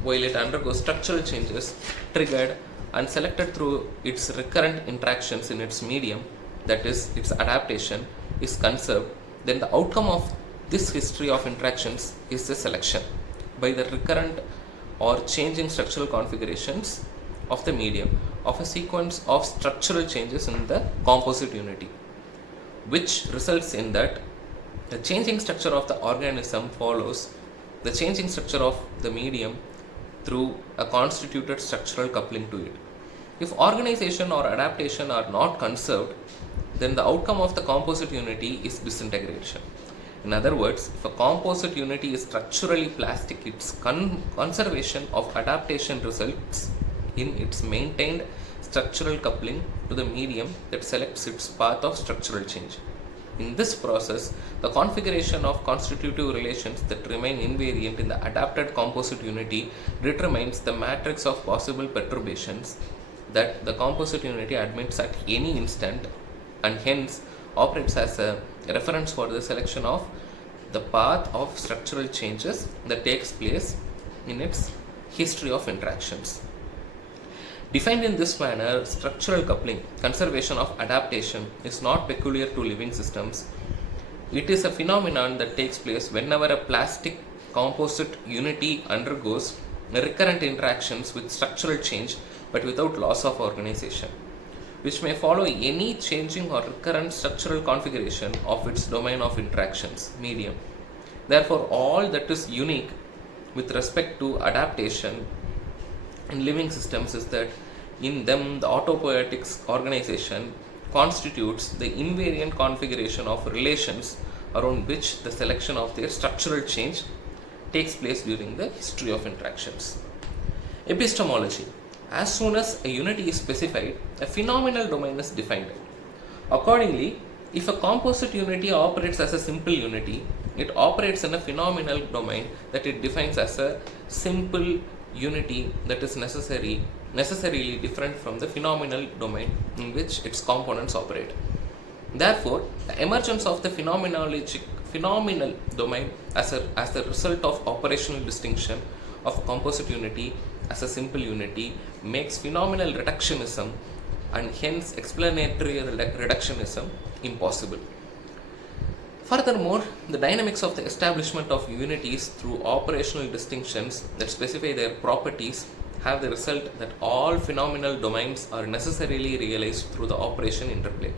while it undergoes structural changes triggered and selected through its recurrent interactions in its medium, that is, its adaptation, is conserved, then the outcome of this history of interactions is the selection by the recurrent or changing structural configurations of the medium of a sequence of structural changes in the composite unity, which results in that the changing structure of the organism follows the changing structure of the medium through a constituted structural coupling to it. If organization or adaptation are not conserved, then the outcome of the composite unity is disintegration. In other words, if a composite unity is structurally plastic, its conservation of adaptation results in its maintained structural coupling to the medium that selects its path of structural change. In this process, the configuration of constitutive relations that remain invariant in the adapted composite unity determines the matrix of possible perturbations that the composite unity admits at any instant, and hence operates as a reference for the selection of the path of structural changes that takes place in its history of interactions. Defined in this manner, structural coupling, conservation of adaptation, is not peculiar to living systems. It is a phenomenon that takes place whenever a plastic composite unity undergoes recurrent interactions with structural change but without loss of organization, which may follow any changing or recurrent structural configuration of its domain of interactions, medium. Therefore, all that is unique with respect to adaptation in living systems is that in them the autopoietic organization constitutes the invariant configuration of relations around which the selection of their structural change takes place during the history of interactions. Epistemology. As soon as a unity is specified, a phenomenal domain is defined. Accordingly, if a composite unity operates as a simple unity, it operates in a phenomenal domain that it defines as a simple unity that is necessarily different from the phenomenal domain in which its components operate. Therefore, the emergence of the phenomenal domain as the result of operational distinction of a composite unity as a simple unity makes phenomenal reductionism and hence explanatory reductionism impossible. Furthermore, the dynamics of the establishment of unities through operational distinctions that specify their properties have the result that all phenomenal domains are necessarily realized through the operation interplay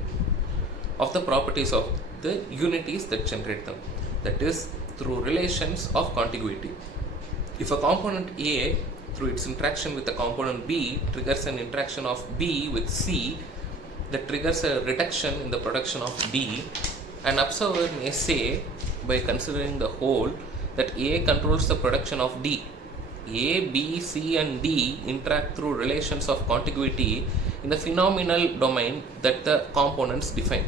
of the properties of the unities that generate them, that is, through relations of contiguity. If a component A, through its interaction with the component B, triggers an interaction of B with C that triggers a reduction in the production of D, an observer may say, by considering the whole, that A controls the production of D. A, B, C and D interact through relations of contiguity in the phenomenal domain that the components define.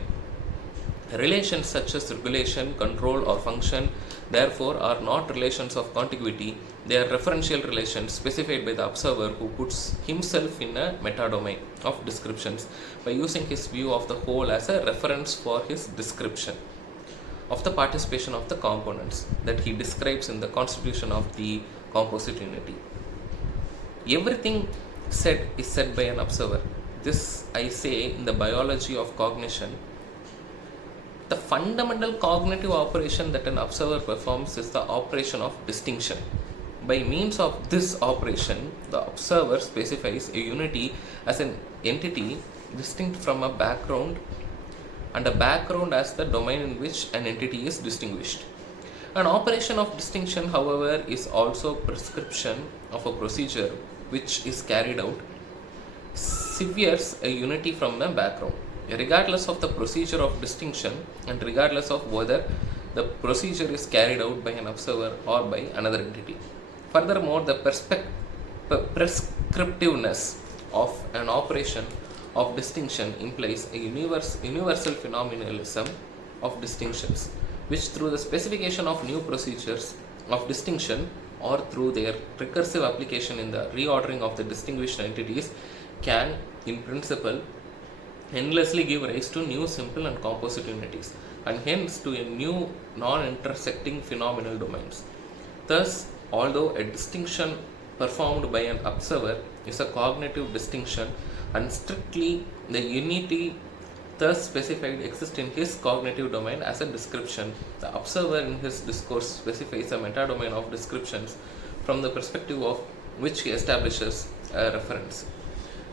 Relations such as regulation, control or function therefore are not relations of contiguity, they are referential relations specified by the observer who puts himself in a metadomain of descriptions by using his view of the whole as a reference for his description of the participation of the components that he describes in the constitution of the composite unity. Everything said is said by an observer. This I say in the biology of cognition. The fundamental cognitive operation that an observer performs is the operation of distinction. By means of this operation, the observer specifies a unity as an entity distinct from a background, and a background as the domain in which an entity is distinguished. An operation of distinction, however, is also prescription of a procedure which is carried out, severs a unity from the background, regardless of the procedure of distinction and regardless of whether the procedure is carried out by an observer or by another entity. Furthermore, the prescriptiveness of an operation of distinction implies a universal phenomenalism of distinctions, which through the specification of new procedures of distinction or through their recursive application in the reordering of the distinguished entities can, in principle, endlessly give rise to new simple and composite unities, and hence to a new non-intersecting phenomenal domains. Thus, although a distinction performed by an observer is a cognitive distinction, and strictly the unity thus specified exists in his cognitive domain as a description, the observer in his discourse specifies a metadomain of descriptions from the perspective of which he establishes a reference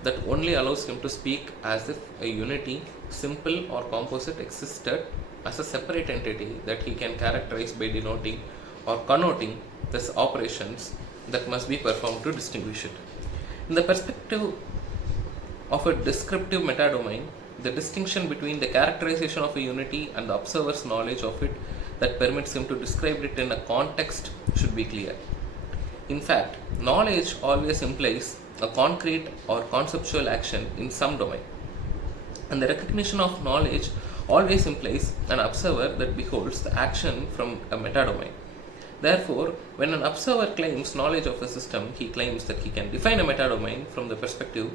that only allows him to speak as if a unity, simple or composite, existed as a separate entity that he can characterize by denoting or connoting these operations that must be performed to distinguish it. In the perspective of a descriptive metadomain, the distinction between the characterization of a unity and the observer's knowledge of it that permits him to describe it in a context should be clear. In fact, knowledge always implies a concrete or conceptual action in some domain, and the recognition of knowledge always implies an observer that beholds the action from a metadomain. Therefore, when an observer claims knowledge of a system, he claims that he can define a metadomain from the perspective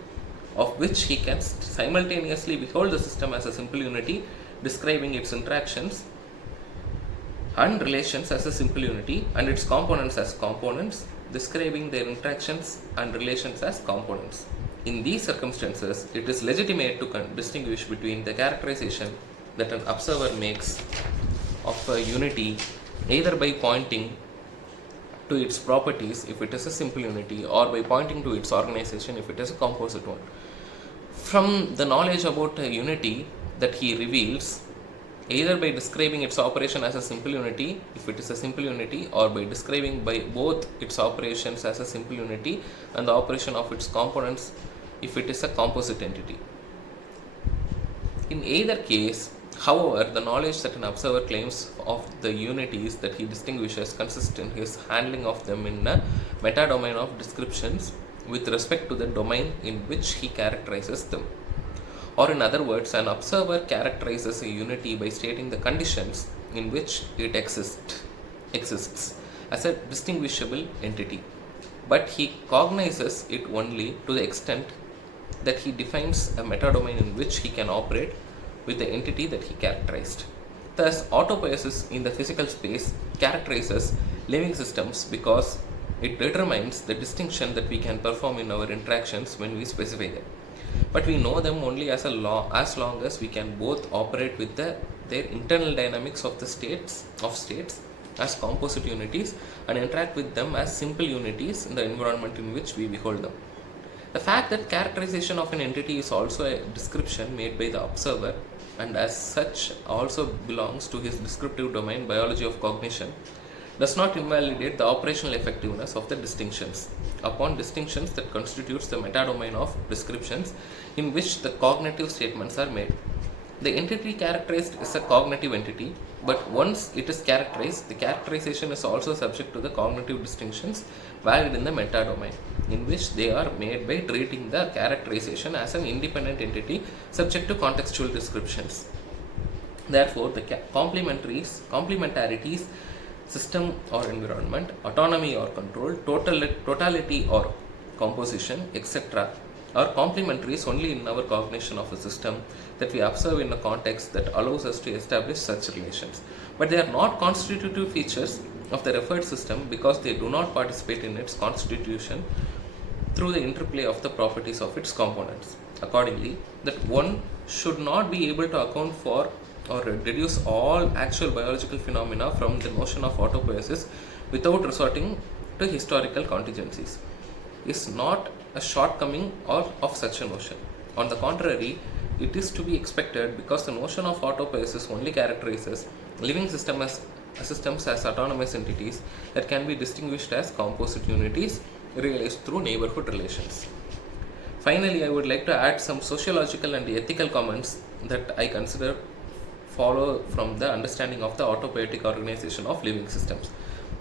of which he can simultaneously behold the system as a simple unity, describing its interactions and relations as a simple unity, and its components as components, describing their interactions and relations as components. In these circumstances, it is legitimate to distinguish between the characterization that an observer makes of a unity either by pointing to its properties if it is a simple unity, or by pointing to its organization if it is a composite one. From the knowledge about a unity that he reveals, either by describing its operation as a simple unity if it is a simple unity, or by describing by both its operations as a simple unity and the operation of its components if it is a composite entity. In either case, however, the knowledge that an observer claims of the unities that he distinguishes consists in his handling of them in a metadomain of descriptions with respect to the domain in which he characterizes them. Or in other words, an observer characterizes a unity by stating the conditions in which it exists as a distinguishable entity, but he cognizes it only to the extent that he defines a metadomain in which he can operate with the entity that he characterized. Thus, autopoiesis in the physical space characterizes living systems because it determines the distinction that we can perform in our interactions when we specify them. But we know them only as long as we can both operate with their internal dynamics of the states as composite unities and interact with them as simple unities in the environment in which we behold them. The fact that characterization of an entity is also a description made by the observer, and as such also belongs to his descriptive domain, biology of cognition, does not invalidate the operational effectiveness of the distinctions. Upon distinctions that constitutes the metadomain of descriptions in which the cognitive statements are made. The entity characterized is a cognitive entity, but once it is characterized, the characterization is also subject to the cognitive distinctions valid in the metadomain, in which they are made by treating the characterization as an independent entity subject to contextual descriptions. Therefore, the complementarities, system or environment, autonomy or control, totality or composition, etc., are complementaries only in our cognition of a system that we observe in a context that allows us to establish such relations. But they are not constitutive features of the referred system because they do not participate in its constitution through the interplay of the properties of its components. Accordingly, that one should not be able to account for or deduce all actual biological phenomena from the notion of autopoiesis without resorting to historical contingencies is not a shortcoming of such a notion. On the contrary, it is to be expected because the notion of autopoiesis only characterizes living systems as autonomous entities that can be distinguished as composite unities realized through neighborhood relations. Finally, I would like to add some sociological and ethical comments that I consider follow from the understanding of the autopoietic organization of living systems.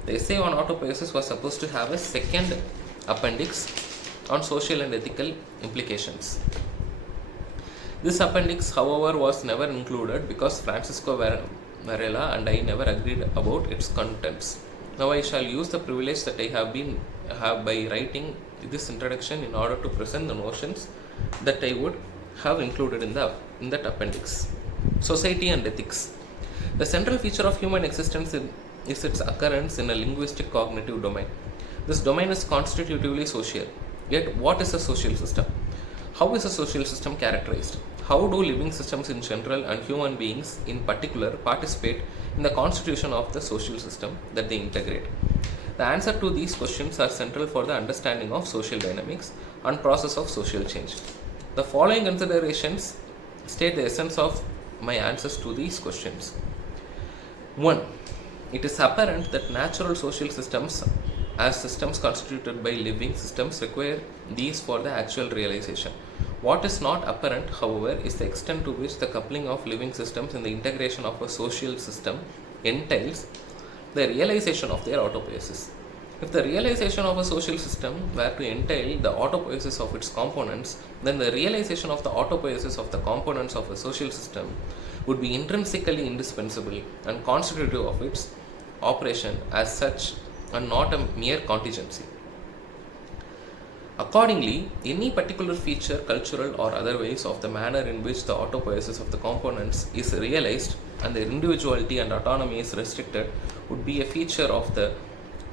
The essay on autopoiesis was supposed to have a second appendix on social and ethical implications. This appendix, however, was never included because Francisco Varela and I never agreed about its contents. Now I shall use the privilege that I have by writing this introduction in order to present the notions that I would have included in that appendix. Society and ethics. The central feature of human existence is its occurrence in a linguistic cognitive domain. This domain is constitutively social. Yet, what is a social system? How is a social system characterized? How do living systems in general and human beings in particular participate in the constitution of the social system that they integrate? The answer to these questions are central for the understanding of social dynamics and process of social change. The following considerations state the essence of my answers to these questions. 1. It is apparent that natural social systems, as systems constituted by living systems, require these for the actual realization. What is not apparent, however, is the extent to which the coupling of living systems in the integration of a social system entails the realization of their autopoiesis. If the realization of a social system were to entail the autopoiesis of its components, then the realization of the autopoiesis of the components of a social system would be intrinsically indispensable and constitutive of its operation as such and not a mere contingency. Accordingly, any particular feature, cultural or otherwise, of the manner in which the autopoiesis of the components is realized and their individuality and autonomy is restricted would be a feature of the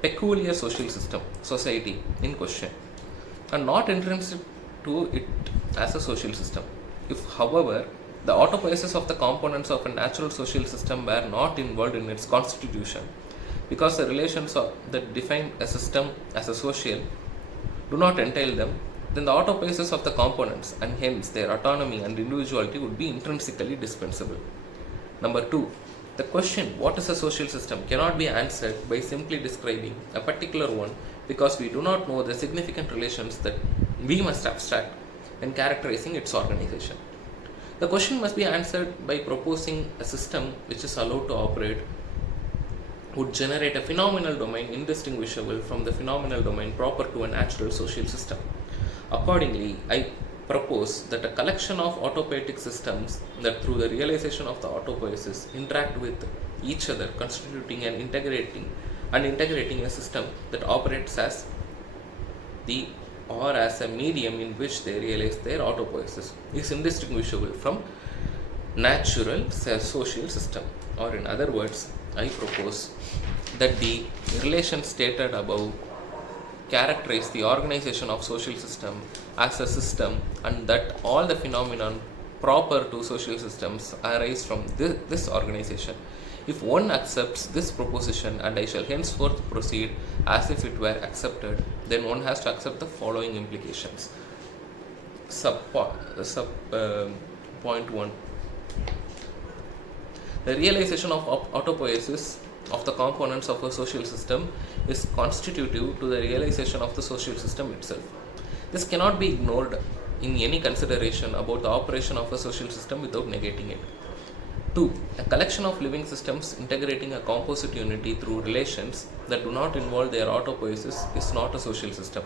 peculiar social system, society in question, and not intrinsic to it as a social system. If, however, the autopoiesis of the components of a natural social system were not involved in its constitution, because the relations that define a system as a social do not entail them, then the autopoiesis of the components and hence their autonomy and individuality would be intrinsically dispensable. Number 2. The question, what is a social system, cannot be answered by simply describing a particular one because we do not know the significant relations that we must abstract when characterizing its organization. The question must be answered by proposing a system which is allowed to operate would generate a phenomenal domain indistinguishable from the phenomenal domain proper to a natural social system. Accordingly, I propose that a collection of autopoietic systems that through the realization of the autopoiesis interact with each other, constituting and integrating a system that operates as as a medium in which they realize their autopoiesis is indistinguishable from natural social system. Or in other words, I propose that the relations stated above characterize the organization of social system as a system, and that all the phenomena proper to social systems arise from this organization. If one accepts this proposition, and I shall henceforth proceed as if it were accepted, then one has to accept the following implications. Point 1. The realization of autopoiesis of the components of a social system is constitutive to the realization of the social system itself. This cannot be ignored in any consideration about the operation of a social system without negating it. 2. A collection of living systems integrating a composite unity through relations that do not involve their autopoiesis is not a social system,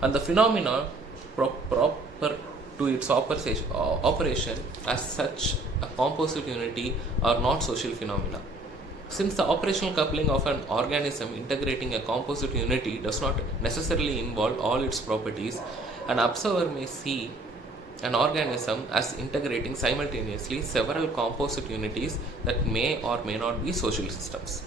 and the phenomena proper to its operation as such a composite unity are not social phenomena. Since the operational coupling of an organism integrating a composite unity does not necessarily involve all its properties, an observer may see an organism as integrating simultaneously several composite unities that may or may not be social systems.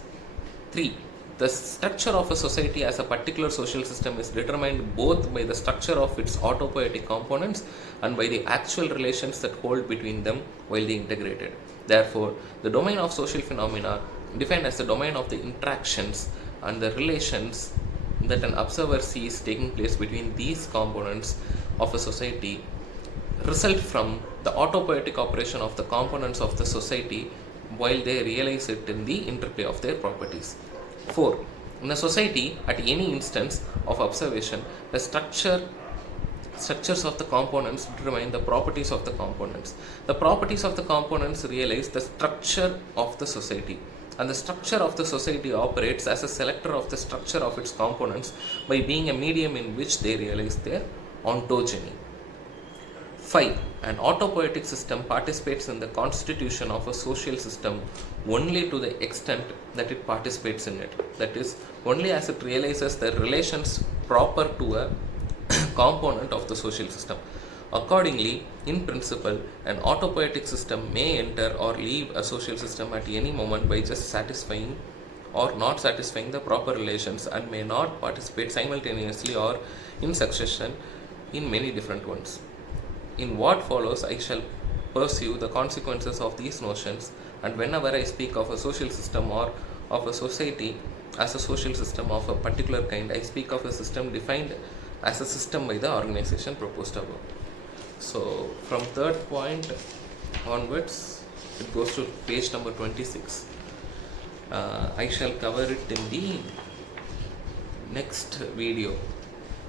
3. The structure of a society as a particular social system is determined both by the structure of its autopoietic components and by the actual relations that hold between them while they integrated. Therefore, the domain of social phenomena, defined as the domain of the interactions and the relations that an observer sees taking place between these components of a society result from the autopoietic operation of the components of the society while they realize it in the interplay of their properties. 4. In a society, at any instance of observation, the structures of the components determine the properties of the components. The properties of the components realize the structure of the society, and the structure of the society operates as a selector of the structure of its components by being a medium in which they realize their ontogeny. 5. An autopoietic system participates in the constitution of a social system only to the extent that it participates in it. That is, only as it realizes the relations proper to a component of the social system. Accordingly, in principle, an autopoietic system may enter or leave a social system at any moment by just satisfying or not satisfying the proper relations, and may not participate simultaneously or in succession in many different ones. In what follows, I shall pursue the consequences of these notions, and whenever I speak of a social system or of a society as a social system of a particular kind, I speak of a system defined as a system by the organization proposed above. So, from third point onwards, it goes to page number 26. I shall cover it in the next video.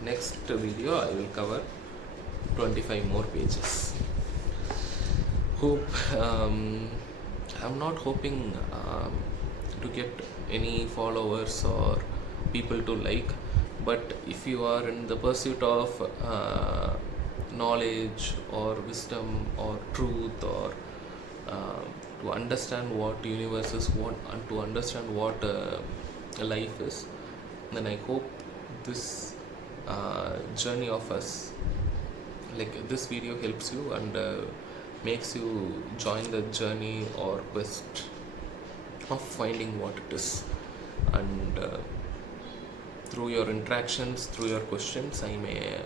Next video, I will cover 25 more pages. Hope I'm not hoping to get any followers or people to like, but if you are in the pursuit of knowledge or wisdom or truth, or to understand what universe is, and to understand what life is, then I hope this journey of us, like this video, helps you and makes you join the journey or quest of finding what it is. And through your interactions, through your questions, I may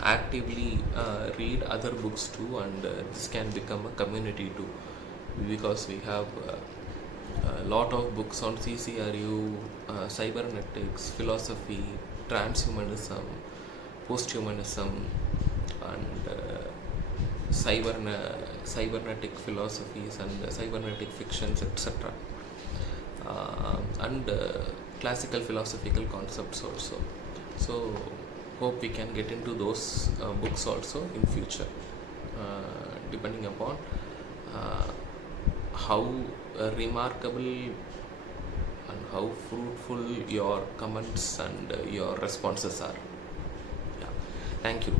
actively read other books too, and this can become a community too, because we have a lot of books on CCRU, cybernetics, philosophy, transhumanism, posthumanism, and cybernetic philosophies and cybernetic fictions, etc. And classical philosophical concepts also. So hope we can get into those books also in future, depending upon how remarkable and how fruitful your comments and your responses are. Yeah. Thank you.